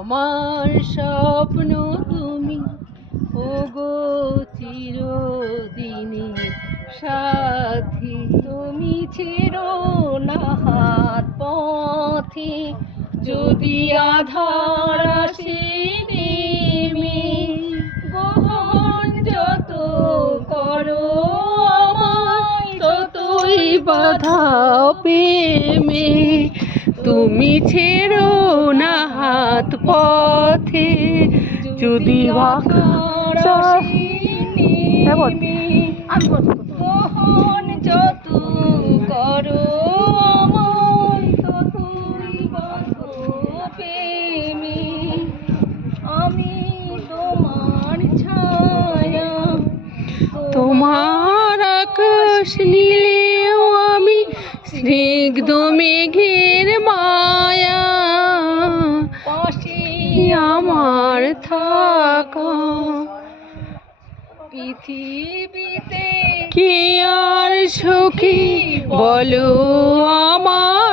আমার স্বপ্ন তুমি, ওগো চিরদিনী সাথী। তুমি ছেড়ো না হাত পথে, যদি আধার আসে নেমে। গ্রহণ যত করো আমায়, ততই বাধা প্রেমে। তুমি ছেড়ো না হাত পথে, যদি আধার আসে নেমে। গ্রহণ যত করো আমায়, ততই বাঁধো প্রেমে। আমি তোমার ছায়া, তোমার আকাশ নীলেও আমি স্নিগ্ধ মেঘের মায়া। পাশে আমার থাকা পৃথিবীতে কে আর সুখী বলো আমায়।